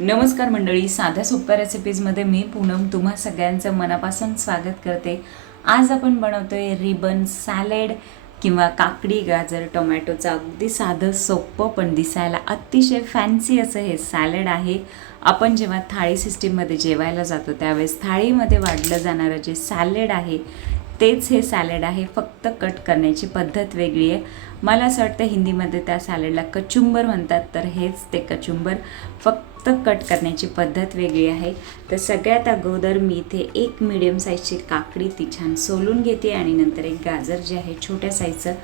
नमस्कार मंडळी, साध्या सोप्या रेसिपीजमध्ये मी पूनम तुम्हा सगळ्यांचं मनापासून स्वागत करते। आज आपण बनवतोय रिबन सॅलड किंवा काकडी गाजर टोमॅटोचं अगदी साधं सोपं पण दिसायला अतिशय फॅन्सी असं हे सॅलड आहे। आपण जेव्हा थाळी सिस्टीममध्ये जेवायला जातो त्यावेळेस थाळीमध्ये वाढलं जाणारं जे सॅलड आहे तेच हे सॅलड आहे, फक्त कट करण्याची पद्धत वेगळी आहे। मला असं वाटतं हिंदीमध्ये त्या सॅलडला कचुंबर म्हणतात, तर हेच ते कचुंबर, फक्त कट करण्याची पद्धत वेगळी आहे। तर सगळ्यात अगोदर मी इथे एक मीडियम साईजची काकडी ती छान सोलून घेते आणि नंतर एक गाजर जे आहे छोट्या साईजचं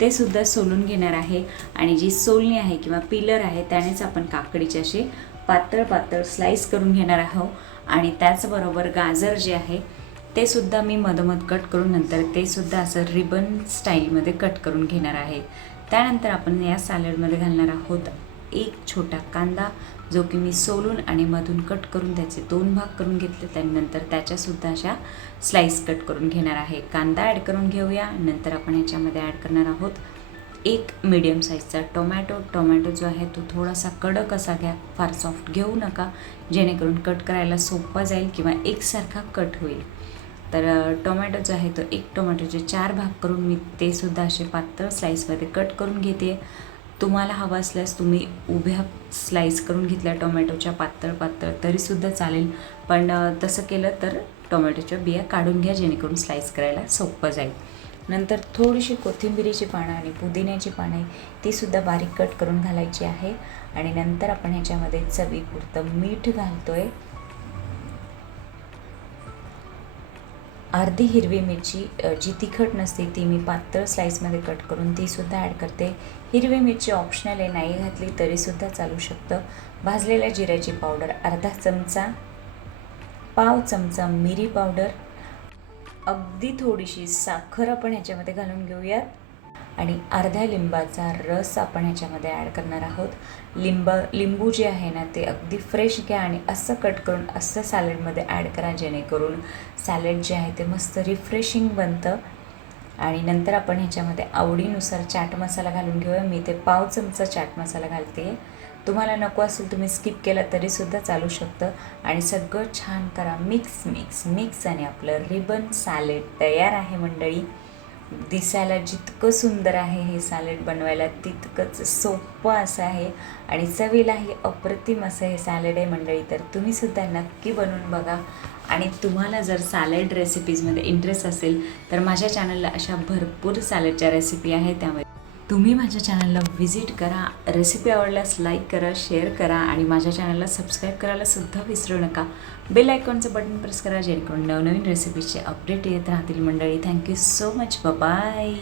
ते सुद्धा सोलून घेणार आहे। आणि जी सोलणी आहे किंवा पिलर आहे त्यानेच आपण काकडीचे असे पातळ पातळ स्लाईस करून घेणार आहोत। आणि त्याचबरोबर गाजर जे आहे ते सुद्धा मी मधोमध कट करून नंतर ते सुद्धा असं रिबन स्टाईलमध्ये कट करून घेणार आहे। त्यानंतर आपण या सॅलडमध्ये घालणार आहोत एक छोटा कांदा, जो की मी सोलून आणि मधून कट करून त्याचे 2 भाग करून घेतले। त्यानंतर त्याच्यासुद्धा अशा स्लाईस कट करून घेणार आहे। कांदा ॲड करून घेऊया। नंतर आपण याच्यामध्ये ॲड करणार आहोत एक मीडियम साईजचा टोमॅटो जो आहे तो थोडासा कडक असा घ्या, फार सॉफ्ट घेऊ नका, जेणेकरून कट करायला सोपा जाईल किंवा एकसारखा कट होईल। तर टोमॅटो जो आहे तो एक टोमॅटोचे 4 भाग करून मी ते सुद्धा असे पातळ स्लाईसमध्ये कट करून घेते। तुम्हाला हवं असल्यास तुम्ही उभ्या स्लाईस करून घेतल्या टोमॅटोच्या पातळ पातळ तरीसुद्धा चालेल, पण तसं केलं तर टोमॅटोच्या बिया काढून घ्या, जेणेकरून स्लाईस करायला सोपं जाईल। नंतर थोडीशी कोथिंबिरीची पानं आणि पुदिन्याची पानं तीसुद्धा बारीक कट करून घालायची आहे। आणि नंतर आपण ह्याच्यामध्ये चवीपुरतं मीठ घालतोय। अर्धी हिरवी मिरची जी तिखट नसते ती मी पातळ स्लाईसमध्ये कट करून तीसुद्धा ॲड करते। हिरवी मिरची ऑप्शनल आहे, नाही घातली तरीसुद्धा चालू शकतं। भाजलेल्या जिऱ्याची पावडर अर्धा चमचा, पाव चमचा मिरी पावडर, अगदी थोडीशी साखर आपण ह्याच्यामध्ये घालून घेऊयात आणि अर्ध्या लिंबाचा रस आपण ह्याच्यामध्ये ॲड करणार आहोत। लिंबू जे आहे ना ते अगदी फ्रेश घ्या आणि असं कट करून असं सॅलडमध्ये ॲड करा, जेणेकरून सॅलड जे आहे ते मस्त रिफ्रेशिंग बनतं। आणि नंतर आपण ह्याच्यामध्ये आवडीनुसार चाट मसाला घालून घेऊया। मी ते पाव चमचा चाट मसाला घालते, तुम्हाला नको असेल तुम्ही स्किप केला तरीसुद्धा चालू शकतं। आणि सगळं छान करा, मिक्स आणि आपलं रिबन सॅलड तयार आहे मंडळी। दिसायला जितकं सुंदर आहे हे सॅलड बनवायला तितकंच सोपं असं आहे आणि चवीलाही अप्रतिम असं हे सॅलड आहे मंडळी। तर तुम्हीसुद्धा नक्की बनवून बघा। आणि तुम्हाला जर सॅलड रेसिपीजमध्ये इंटरेस्ट असेल तर माझ्या चॅनलला अशा भरपूर सॅलडच्या रेसिपी आहेत, त्यामुळे तुम्ही माझ्या चॅनलला व्हिजिट करा। रेसिपी आवडल्यास लाईक करा, शेअर करा आणि माझ्या चॅनलला सबस्क्राईब करायला सुद्धा विसरू नका। बेल आयकॉनचं बटन प्रेस करा, जेणेकरून नवनवीन रेसिपीजचे अपडेट येत राहतील मंडळी। Thank you so much, bye.